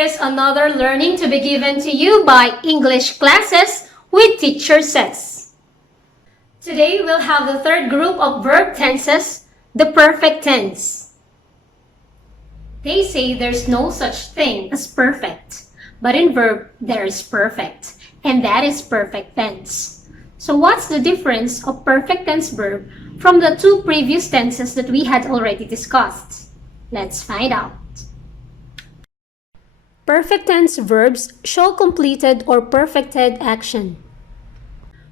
is another learning to be given to you by English Classes with Teacher Says. Today we'll have the third group of verb tenses, the perfect tense. They say there's no such thing as perfect, but in verb there is perfect, and that is perfect tense. So what's the difference of perfect tense verb from the two previous tenses that we had already discussed? Let's find out. Perfect tense verbs show completed or perfected action.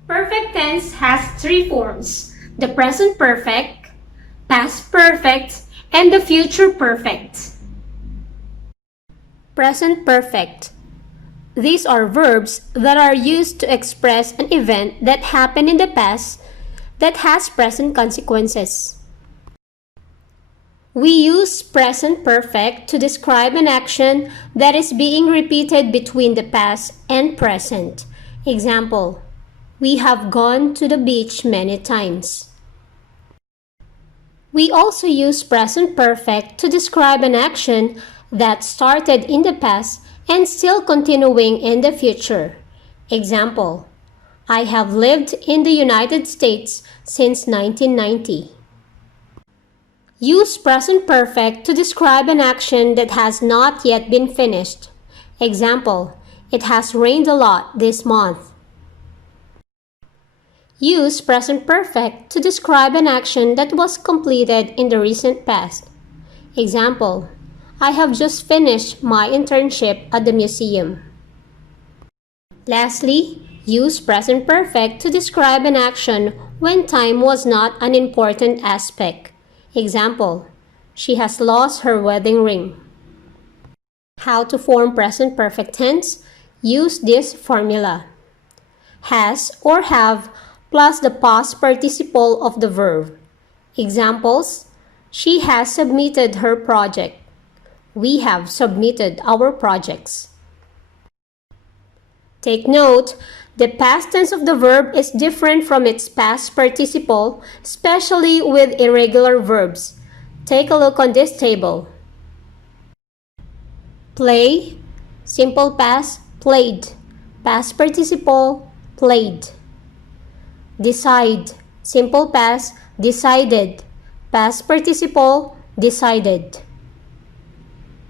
Perfect tense has three forms: the present perfect, past perfect, and the future perfect. Present perfect. These are verbs that are used to express an event that happened in the past that has present consequences. We use present perfect to describe an action that is being repeated between the past and present. Example, we have gone to the beach many times. We also use present perfect to describe an action that started in the past and still continuing in the future. Example, I have lived in the United States since 1990. Use present perfect to describe an action that has not yet been finished. Example, it has rained a lot this month. Use present perfect to describe an action that was completed in the recent past. Example, I have just finished my internship at the museum. Lastly, use present perfect to describe an action when time was not an important aspect. Example, she has lost her wedding ring. How to form present perfect tense? Use this formula. Has or have plus the past participle of the verb. Examples, she has submitted her project. We have submitted our projects. Take note, the past tense of the verb is different from its past participle, especially with irregular verbs. Take a look on this table. Play, simple past, played. Past participle, played. Decide, simple past, decided. Past participle, decided.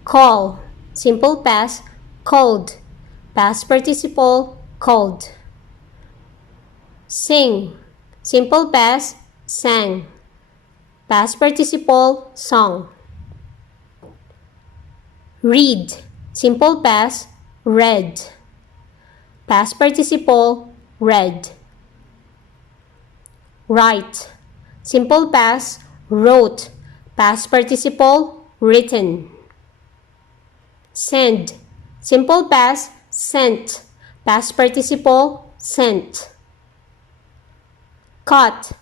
Call, simple past, called. Past participle, called. Sing, simple past, sang. Past participle, song. Read, simple past, read. Past participle, read. Write, simple past, wrote. Past participle, written. Send, simple past, sent. Past participle, sent. Cut,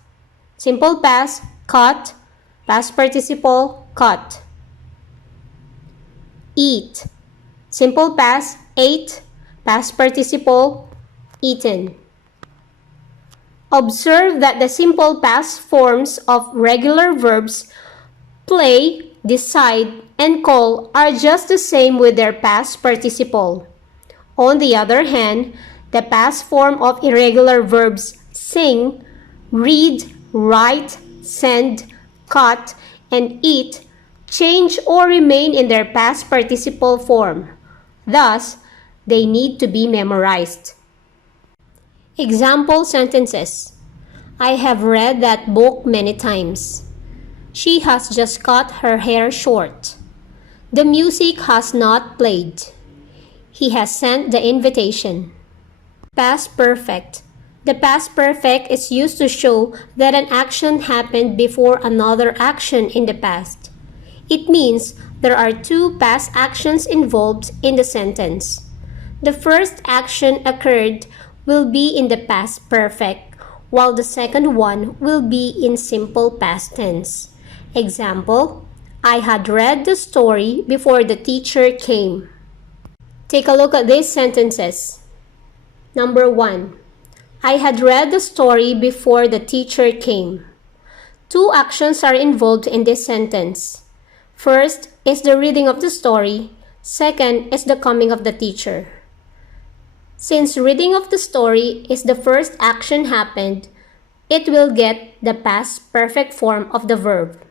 simple past, cut. Past participle, cut. Eat, simple past, ate. Past participle, eaten. Observe that the simple past forms of regular verbs play, decide, and call are just the same with their past participle. On the other hand, the past form of irregular verbs sing, read, write, send, cut, and eat change or remain in their past participle form. Thus, they need to be memorized. Example sentences. I have read that book many times. She has just cut her hair short. The music has not played. He has sent the invitation. Past perfect. The past perfect is used to show that an action happened before another action in the past. It means there are two past actions involved in the sentence. The first action occurred will be in the past perfect, while the second one will be in simple past tense. Example, I had read the story before the teacher came. Take a look at these sentences. Number 1. I had read the story before the teacher came. Two actions are involved in this sentence. First is the reading of the story. Second is the coming of the teacher. Since reading of the story is the first action happened, it will get the past perfect form of the verb,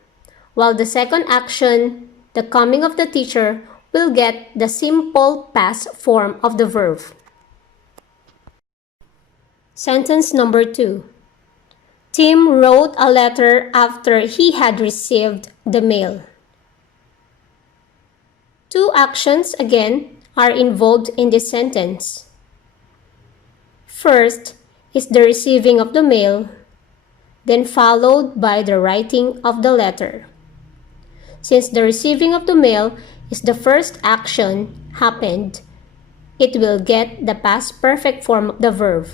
while the second action, the coming of the teacher, will get the simple past form of the verb. Sentence number 2. Tim wrote a letter after he had received the mail. Two actions again are involved in this sentence. First is the receiving of the mail, then followed by the writing of the letter. Since the receiving of the mail is the first action happened, it will get the past perfect form of the verb,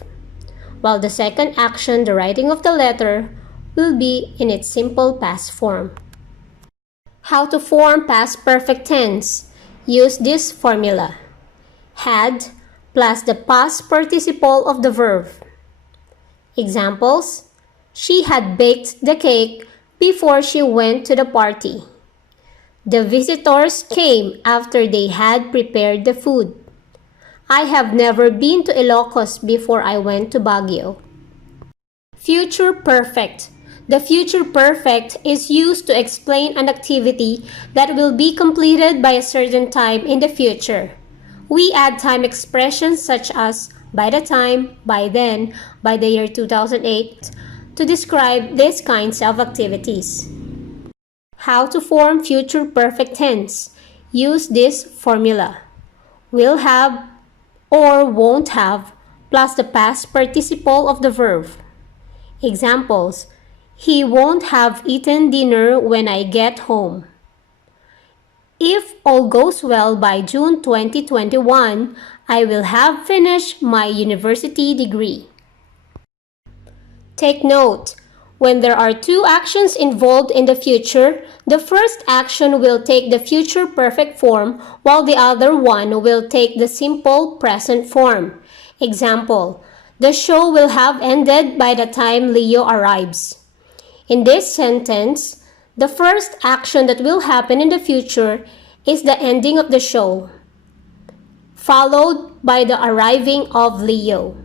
while the second action, the writing of the letter, will be in its simple past form. How to form past perfect tense? Use this formula. Had plus the past participle of the verb. Examples: she had baked the cake before she went to the party. The visitors came after they had prepared the food. I have never been to Ilocos before I went to Baguio. Future perfect. The future perfect is used to explain an activity that will be completed by a certain time in the future. We add time expressions such as by the time, by then, by the year 2008 to describe these kinds of activities. How to form future perfect tense? Use this formula. Will have or won't have plus the past participle of the verb. Examples: he won't have eaten dinner when I get home. If all goes well by June 2021, I will have finished my university degree. Take note, when there are two actions involved in the future, the first action will take the future perfect form while the other one will take the simple present form. Example: the show will have ended by the time Leo arrives. In this sentence, the first action that will happen in the future is the ending of the show, followed by the arriving of Leo.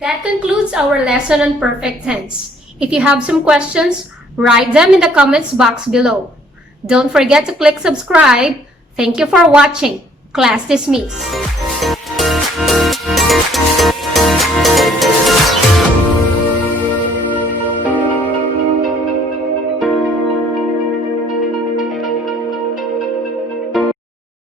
That concludes our lesson on perfect tense. If you have some questions, write them in the comments box below. Don't forget to click subscribe. Thank you for watching. Class dismissed.